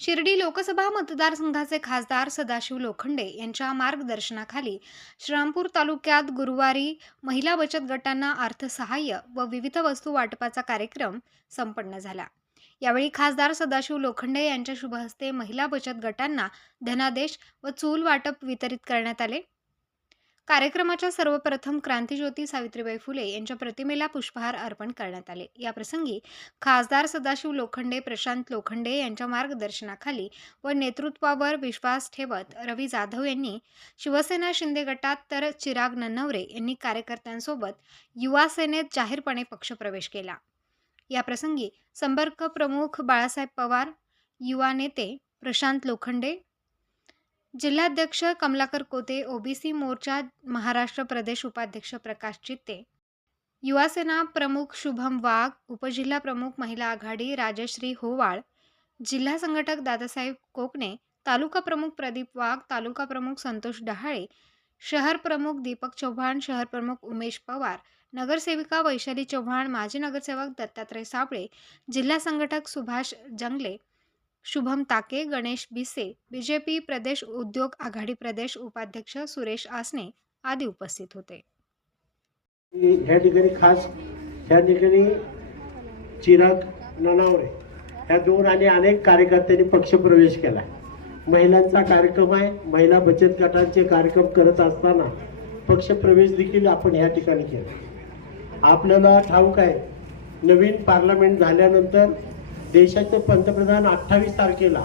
शिर्डी लोकसभा मतदारसंघाचे खासदार सदाशिव लोखंडे यांच्या मार्गदर्शनाखाली श्रीरामपूर तालुक्यात गुरुवारी महिला बचत गटांना अर्थसहाय्य व विविध वस्तू वाटपाचा कार्यक्रम संपन्न झाला. यावेळी खासदार सदाशिव लोखंडे यांच्या शुभहस्ते महिला बचत गटांना धनादेश व चूल वाटप वितरित करण्यात आले. कार्यक्रमाच्या सर्वप्रथम क्रांतीज्योती सावित्रीबाई फुले यांच्या प्रतिमेला पुष्पहार अर्पण करण्यात आले. या प्रसंगी खासदार सदाशिव लोखंडे प्रशांत लोखंडे यांच्या मार्गदर्शनाखाली व नेतृत्वावर विश्वास ठेवत रवी जाधव यांनी शिवसेना शिंदे गटात तर चिराग नन्नवरे यांनी कार्यकर्त्यांसोबत युवा सेनेत जाहीरपणे पक्षप्रवेश केला. या प्रसंगी संपर्क प्रमुख बाळासाहेब पवार युवा नेते प्रशांत लोखंडे जिल्हाध्यक्ष कमलाकर कोते ओबीसी मोर्चा महाराष्ट्र प्रदेश उपाध्यक्ष प्रकाश चित्ते युवासेना प्रमुख शुभम वाघ उपजिल्हा प्रमुख महिला आघाडी राजश्री होवाळ जिल्हा संघटक दादासाहेब कोकणे तालुका प्रमुख प्रदीप वाघ तालुका प्रमुख संतोष डहाळे शहर प्रमुख दीपक चव्हाण शहर प्रमुख उमेश पवार नगरसेविका वैशाली चव्हाण माजी नगरसेवक दत्तात्रय साबळे जिल्हा संघटक सुभाष जंगले शुभम ताके गणेश बिसे बीजेपी प्रदेश उद्योग आघाडी प्रदेश उपाध्यक्ष सुरेश आसने आदी उपस्थित होते. ह्या ठिकाणी खास ह्या ठिकाणी चिराग ननावरे ह्या दोन आणि अनेक कार्यकर्त्यांनी पक्षप्रवेश केला. महिलांचा कार्यक्रम आहे महिला बचत गटांचे कार्यक्रम करत असताना पक्षप्रवेश देखील आपण ह्या ठिकाणी केला. आपल्याला ठाऊक आहे नवीन पार्लमेंट झाल्यानंतर देशाचे पंतप्रधान अठ्ठावीस तारखेला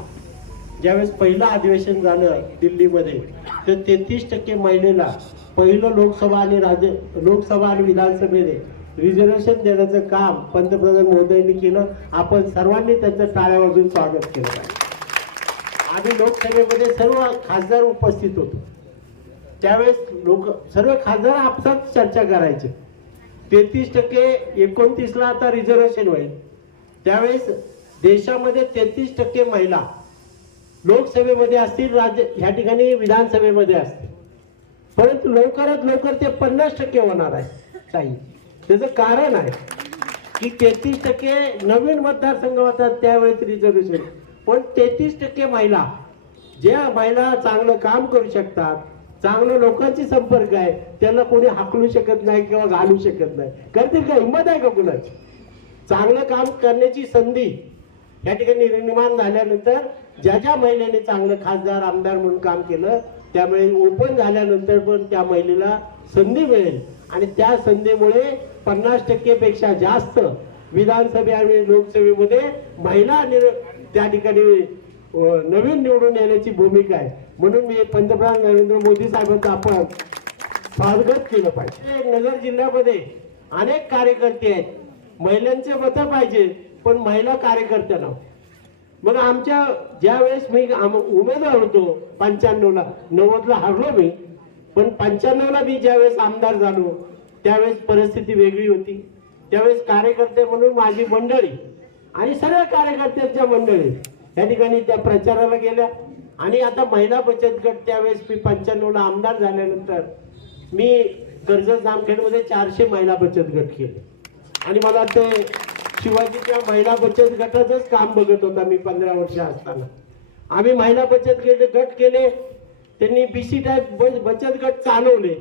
ज्यावेळेस पहिलं अधिवेशन झालं दिल्लीमध्ये तर तेहतीस टक्के महिलेला पहिलं लोकसभा आणि राज्य लोकसभा आणि विधानसभेने रिझर्वेशन देण्याचं काम पंतप्रधान मोदींनी केलं. आपण सर्वांनी त्यांचं टाळ्या वाजून स्वागत केलं. पाहिजे आणि लोकसभेमध्ये सर्व खासदार उपस्थित होतो. त्यावेळेस लोक सर्व खासदार आपसात चर्चा करायचे. तेहतीस टक्के एकोणतीसला आता रिझर्वेशन होईल. त्यावेळेस देशामध्ये तेहतीस टक्के महिला लोकसभेमध्ये असतील राज्य ह्या ठिकाणी विधानसभेमध्ये असतील. परंतु लवकरात लवकर ते पन्नास टक्के होणार आहे ताई. त्याचं कारण आहे की तेहतीस टक्के नवीन मतदारसंघ होतात त्यावेळेस रिझर्वेशन पण तेहतीस टक्के महिला ज्या महिला चांगलं काम करू शकतात चांगलं लोकांची संपर्क आहे त्यांना कोणी हाकलू शकत नाही किंवा घालू शकत नाही. करतील का हिंमत आहे का कुणाची? चांगलं काम करण्याची संधी या ठिकाणी निर्माण झाल्यानंतर ज्या ज्या महिलेने चांगलं खासदार आमदार म्हणून काम केलं त्यामुळे ओपन झाल्यानंतर पण त्या महिलेला संधी मिळेल. आणि त्या संधीमुळे पन्नास टक्केपेक्षा जास्त विधानसभे आणि लोकसभेमध्ये महिला त्या ठिकाणी नवीन निवडून येण्याची भूमिका आहे. म्हणून मी पंतप्रधान नरेंद्र मोदी साहेबांचं आपण स्वागत केलं पाहिजे. नगर जिल्ह्यामध्ये अनेक कार्यकर्ते आहेत. महिलांचे मतं पाहिजे पण महिला कार्यकर्त्यांना. मग आमच्या ज्या वेळेस मी आम- उमेदवार होतो पंच्याण्णवला नव्वदला हरलो मी पण पंच्याण्णवला मी ज्यावेळेस आमदार झालो त्यावेळेस परिस्थिती वेगळी होती. त्यावेळेस कार्यकर्ते म्हणून माझी मंडळी आणि सर्व कार्यकर्त्यांच्या मंडळी या ठिकाणी त्या प्रचाराला गेल्या. आणि आता महिला बचत गट त्यावेळेस मी पंच्याण्णवला आमदार झाल्यानंतर मी कर्जत जामखेडमध्ये चारशे महिला बचत गट केले. आणि मला ते शिवाजीच्या महिला बचत गटाचंच काम बघत होता मी पंधरा वर्ष असताना. आम्ही महिला बचत गट गट केले त्यांनी बीसी टाईप बचत गट चालवले.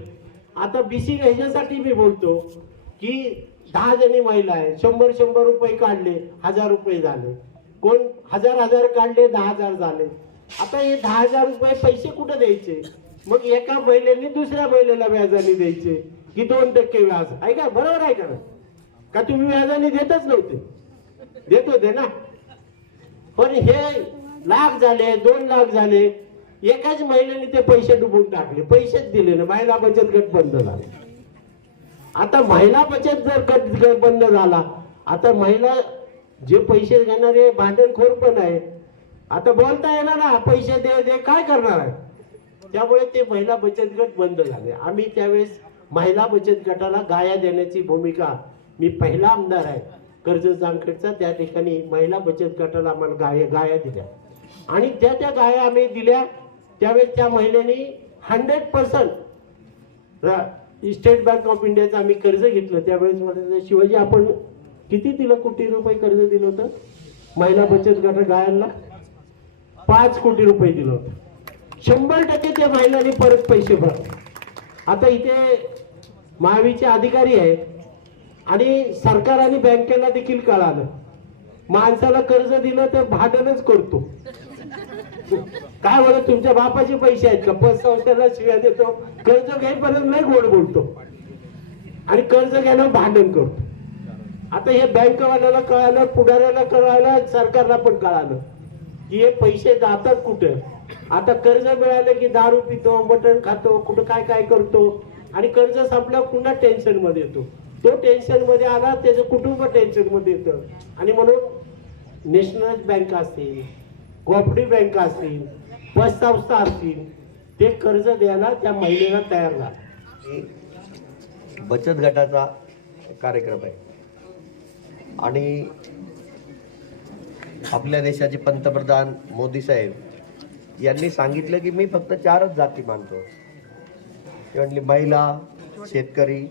आता बीसी ह्याच्यासाठी मी बोलतो की दहा जणी महिला आहे शंभर शंभर रुपये काढले हजार रुपये झाले. कोण? हजार हजार काढले दहा हजार झाले. आता हे दहा हजार रुपये पैसे कुठं द्यायचे? मग एका महिलेने दुसऱ्या महिलेला व्याजाने द्यायचे की दोन टक्के व्याज. आहे का? बरोबर आहे का? का तुम्ही व्याजाने देतच नव्हते? देत होते ना. पण हे लाख झाले दोन लाख झाले एकाच महिन्याने ते पैसे डुबून टाकले. पैसेच दिले ना महिला बचत गट बंद झाले. आता महिला बचत जर गट गट बंद झाला आता महिला जे पैसे घेणारे भांडणखोर पण आहे आता बोलता येणार ना पैसे दे दे काय करणार आहे? त्यामुळे ते महिला बचत गट बंद झाले. आम्ही त्यावेळेस महिला बचत गटाला गाया देण्याची भूमिका मी पहिला आमदार आहे. कर्ज जामखेडचा त्या ठिकाणी महिला बचत गटाला आम्हाला गाय गाया दिल्या. आणि त्या त्या गाया आम्ही दिल्या. त्यावेळेस त्या महिलेने hundred percent state bank of इंडियाचं आम्ही कर्ज घेतलं. त्यावेळेस मला शिवाजी आपण किती दिलं? कोटी रुपये कर्ज दिलं होतं? महिला बचत गट गायांना पाच कोटी रुपये दिलं होतं. शंभर टक्के त्या महिलांनी परत पैसे भरले. आता इथे महावीचे अधिकारी आहेत. आणि सरकार आणि बँकेला देखील कळालं. माणसाला कर्ज दिलं तर भांडणच करतो. काय बोलत तुमच्या बापाचे पैसे आहेत का? पतसंस्थेला शिव्या देतो कर्ज घेईपर्यंत नाही गोड बोलतो. आणि कर्ज घ्यायला भांडण करतो. आता हे बँकवाल्याला कळालं पुढाऱ्याला कळालं सरकारला पण कळालं की हे पैसे जातात कुठं? आता कर्ज मिळालं की दारू पितो मटण खातो कुठं काय काय करतो? आणि कर्ज संपल्यावर पुन्हा टेन्शनमध्ये येतो. तो टेन्शनमध्ये आला त्याचं कुटुंब टेन्शनमध्ये येतं. आणि म्हणून नॅशनल बँक असतील कोऑपरेटिव्ह बँक असतील पतसंस्था असतील ते कर्ज द्यायला त्या महिलेला तयार झाला. बचत गटाचा कार्यक्रम आहे. आणि आपल्या देशाचे पंतप्रधान मोदी साहेब यांनी सांगितलं की मी फक्त चारच जाती मानतो. ते म्हटली महिला शेतकरी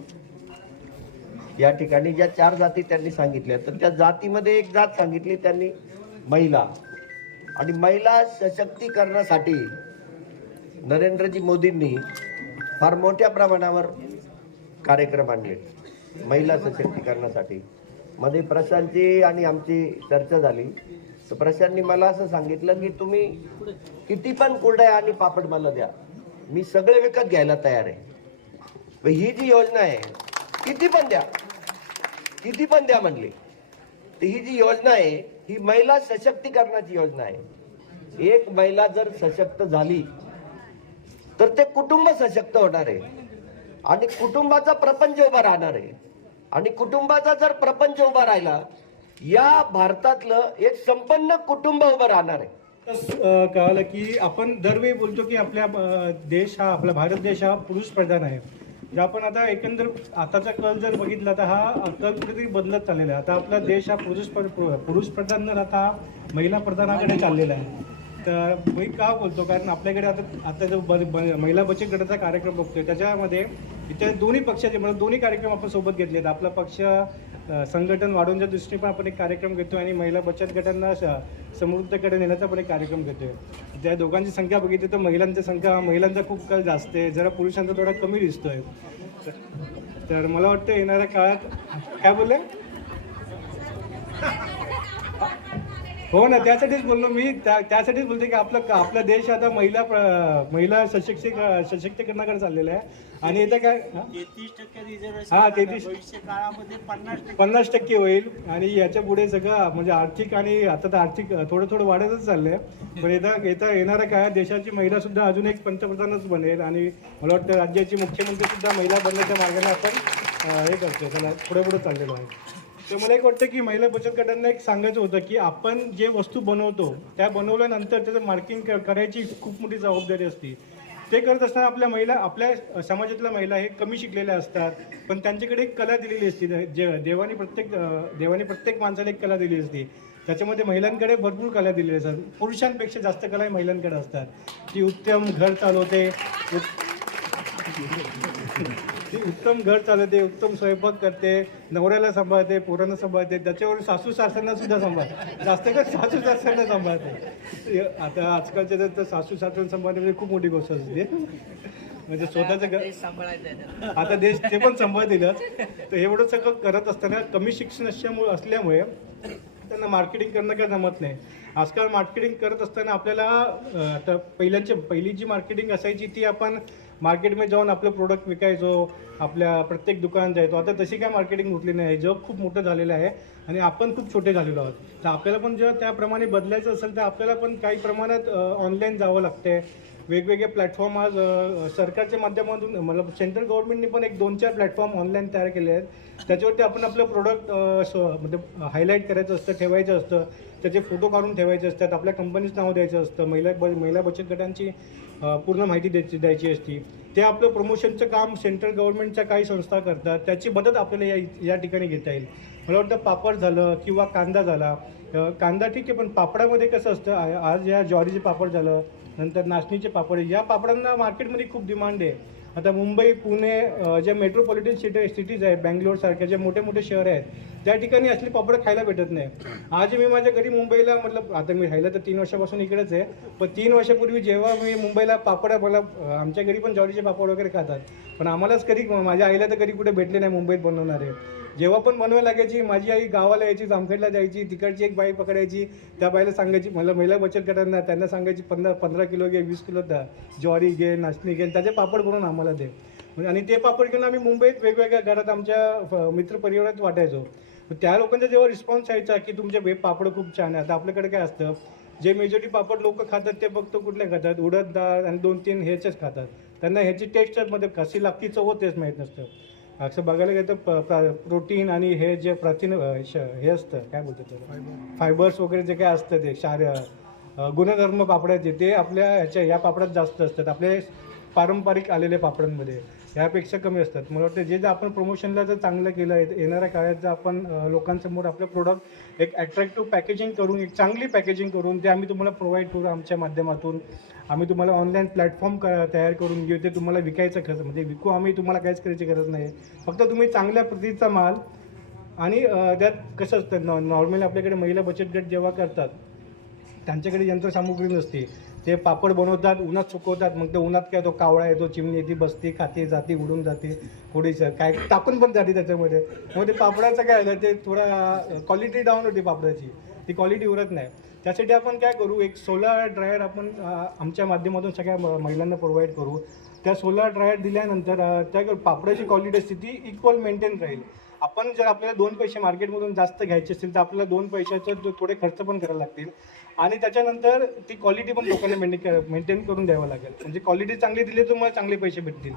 या ठिकाणी ज्या चार जाती त्यांनी सांगितल्या तर त्या जातीमध्ये एक जात सांगितली त्यांनी महिला. आणि महिला सशक्तीकरणासाठी नरेंद्रजी मोदींनी फार मोठ्या प्रमाणावर कार्यक्रम आणले. महिला सशक्तीकरणासाठी. मध्ये प्रशांतची आणि आमची चर्चा झाली. तर प्रशांतनी मला असं सांगितलं की तुम्ही किती पण कुरड्या आणि पापड मला द्या. मी सगळे विकत घ्यायला तयार आहे. ही जी योजना आहे किती पण द्या. किती पण द्या म्हणले. तर ही जी योजना आहे ही महिला सशक्तीकरणाची योजना आहे. एक महिला जर सशक्त झाली तर ते कुटुंब सशक्त होणार आहे. आणि कुटुंबाचा प्रपंच उभा राहणार आहे. आणि कुटुंबाचा जर प्रपंच उभा राहिला या भारतातलं एक संपन्न कुटुंब उभं राहणार आहे. कळालं की आपण दरवेळी बोलतो की आपल्या देश हा आपला भारत देश हा पुरुष प्रधान आहे. जर आपण आता एकंदर आताचा कल जर बघितला तर हा कल कुठेतरी बदलत चाललेला आहे. आता आपला देश हा पुरुष पुरुष प्रधान न राहता महिला प्रधानाकडे चाललेला आहे. तर मी का बोलतो? कारण आपल्याकडे आता आता जो ब- ब- महिला बचत गटाचा कार्यक्रम बघतोय त्याच्यामध्ये इथे दोन्ही पक्षाचे म्हणजे दोन्ही कार्यक्रम आपण सोबत घेतले आहेत आपला पक्ष संघटन वाढवण्याच्या दृष्टीने पण आपण एक कार्यक्रम घेतो आणि महिला बचत गटांना समृद्धकडे नेण्याचा पण एक कार्यक्रम घेतोय. त्या दोघांची संख्या बघितली तर महिलांची संख्या महिलांचा खूप काळ जास्त आहे. जरा पुरुषांचा थोडा कमी दिसतोय. आहे तर मला वाटतं येणाऱ्या काळात काय बोलले? हो ना त्यासाठीच बोललो मी. त्या त्यासाठीच बोलतो की आपला आपला देश आता महिला महिला सशक्तीक सशक्तीकरणाकडे चाललेला आहे. आणि इथं काय हा? तेहतीस टक्के रिझर्वेशन हा, आता 33. भविष्य काळामध्ये पन्नास टक्के. पन्नास टक्के होईल. आणि याच्यापुढे सगळं म्हणजे आर्थिक आणि आता तर आर्थिक थोडं थोडं वाढतच चाललंय. पण येता येता येणाऱ्या काळात देशाची महिला सुद्धा अजून एक पंतप्रधानच बनेल. आणि मला वाटतं राज्याची मुख्यमंत्री सुद्धा महिला बनण्याच्या मार्गाने आपण हे करतोय. त्याला पुढे पुढे चाललेलो आहे. तर मला एक वाटतं की महिला बचत गटांना एक सांगायचं होतं की आपण जे वस्तू बनवतो त्या बनवल्यानंतर त्याचं मार्किंग करायची खूप मोठी जबाबदारी असते. ते करत असताना आपल्या महिला आपल्या समाजातल्या महिला हे कमी शिकलेल्या असतात पण त्यांच्याकडे एक कला दिलेली असते. जे देवाने प्रत्येक देवाने प्रत्येक माणसाला एक कला दिली असते. त्याच्यामध्ये महिलांकडे भरपूर कला दिलेल्या असतात. पुरुषांपेक्षा जास्त कला ही महिलांकडे असतात. ती उत्तम घर चालवते ती उत्तम घर चालवते उत्तम स्वयंपाक करते नवऱ्याला सांभाळते पोरांना सांभाळते त्याच्यावर सासू सासऱ्यांना सुद्धा सांभाळते. जास्त कर सासू सासऱ्यांना सांभाळते. आता आजकालच्या तर सासू सासऱ्यांना सांभाळणे म्हणजे खूप मोठी गोष्ट असते. म्हणजे स्वतःचं घर आता देश ते पण सांभाळतीलच. तर एवढं सगळं करत असताना कमी शिक्षण असल्यामुळे असल्यामुळे त्यांना मार्केटिंग करणं काय जमत नाही. आजकाल मार्केटिंग करत असताना आपल्याला आता पहिल्याची पहिली जी मार्केटिंग असायची ती आपण मार्केटमध्ये जाऊन आपलं प्रोडक्ट विकायचो आपल्या प्रत्येक दुकानात जायचो. आता तशी काय मार्केटिंग उठली नाही. जग खूप मोठं झालेलं आहे आणि आपण खूप छोटे झालेलो आहोत. तर आपल्याला पण जेव्हा त्याप्रमाणे बदलायचं असेल तर आपल्याला पण काही प्रमाणात ऑनलाईन जावं लागतंय. वेगवेगळे प्लॅटफॉर्म आज सरकारच्या माध्यमातून मतलब सेंट्रल गव्हर्नमेंटने पण एक दोन चार प्लॅटफॉर्म ऑनलाईन तयार केले आहेत. त्याच्यावरती आपण आपलं प्रोडक्ट म्हणजे हायलाईट करायचं असतं ठेवायचं असतं. त्याचे फोटो काढून ठेवायचे असतात. आपल्या कंपनीचं नाव द्यायचं असतं. महिला ब महिला बचत गटांची पूर्ण माहिती द्यायची द्यायची असती. ते आपलं प्रमोशनचं काम सेंट्रल गव्हर्नमेंटच्या काही संस्था करतात. त्याची मदत आपल्याला या या ठिकाणी घेता येईल. मला वाटतं पापड झालं किंवा कांदा झाला. कांदा ठीक आहे पण पापडामध्ये कसं असतं आज या ज्वारीचे पापड झालं नंतर नाचणीचे पापड. या पापडांना मार्केटमध्ये खूप डिमांड आहे. आता मुंबई पुणे ज्या मेट्रोपॉलिटन सिटी सिटीज आहेत बँगलोरसारख्या जे मोठे मोठे शहर आहेत त्या ठिकाणी असली पापड खायला भेटत नाही. आज मी माझ्या घरी मुंबईला मतलब आता मी राहिलं तर तीन वर्षापासून इकडेच आहे पण तीन वर्षापूर्वी जेव्हा मी मुंबईला पापड मला आमच्या घरी पण ज्वारीचे पापड वगैरे खातात. पण आम्हालाच कधी माझ्या आईला तर कधी कुठे भेटले नाही मुंबईत बनवणारे. जेव्हा पण बनवायला लागायची माझी आई गावाला यायची जामखेडला जायची तिकडची एक बाई पकडायची त्या बाईला सांगायची मला महिला बचत गटांना त्यांना सांगायची पंधरा पंधरा किलो घे वीस किलो द्या ज्वारी घे नाचणी घे त्याचे पापड करून आम्हाला दे. आणि ते पापड घेऊन आम्ही मुंबईत वेगवेगळ्या घरात आमच्या मित्र परिवारात वाटायचो. त्या लोकांचा जेव्हा रिस्पॉन्स यायचा की तुमचे हे पापड खूप छान आहे आता आपल्याकडे काय असतं? जे मेजॉरिटी पापड लोक खातात ते फक्त कुठले खातात? उडद डाळ आणि दोन तीन ह्याचेच खातात. त्यांना ह्याची टेक्स्चरमध्ये कशी लागती चव तेच माहीत नसतं. असं बघायला गेलं तर प्रोटीन आणि हे जे प्रथिन हे असतं काय बोलतात त्याला? फायबर्स वगैरे जे काय असतं ते अं, गुणधर्म पापडाचे ते आपल्या ह्याच्या या पापडात जास्त असतात. आपले पारंपरिक आलेल्या पापडांमध्ये यापेक्षा कमी असतात. मला वाटतं जे जर आपण प्रमोशनला जर चांगलं केलं आहे येणाऱ्या काळात जर आपण लोकांसमोर आपलं प्रोडक्ट एक अट्रॅक्टिव्ह पॅकेजिंग करून एक चांगली पॅकेजिंग करून ते आम्ही तुम्हाला प्रोव्हाइड करू आमच्या माध्यमातून. आम्ही तुम्हाला ऑनलाईन प्लॅटफॉर्म क तयार करून घेऊ ते तुम्हाला विकायचं खर्च म्हणजे विकू आम्ही तुम्हाला काहीच करायची गरज नाही. फक्त तुम्ही चांगल्या प्रतीचा माल आणि त्यात कसं असतं नॉ नॉर्मली आपल्याकडे महिला बचत गट जेव्हा करतात त्यांच्याकडे यंत्रसामुग्री नसते. ते पापड बनवतात उन्हात सुकवतात मग ते उन्हात काय तो कावळा येतो चिमणी येते बसते खाते जाते उडून जाते थोडीसं काय टाकून पण जाते त्याच्यामध्ये. मग ते पापडाचं काय झालं ते थोडा क्वालिटी डाऊन होती पापडाची. ती क्वालिटी उरत नाही. त्यासाठी आपण काय करू एक सोलार ड्रायर आपण आमच्या माध्यमातून सगळ्या म- महिलांना प्रोव्हाइड करू. त्या सोलार ड्रायर दिल्यानंतर त्या पापडाची क्वालिटी असते ती इक्वल मेंटेन राहील. आपण जर आपल्याला दोन पैसे मार्केटमधून जास्त घ्यायचे असतील तर आपल्याला दोन पैशाचे जो थोडे खर्च पण करायला लागतील. आणि त्याच्यानंतर ती क्वालिटी पण लोकांना मेंटेन मेंटेन करून द्यावं लागेल. म्हणजे क्वालिटी चांगली दिली तर तुम्हाला चांगले पैसे भेटतील.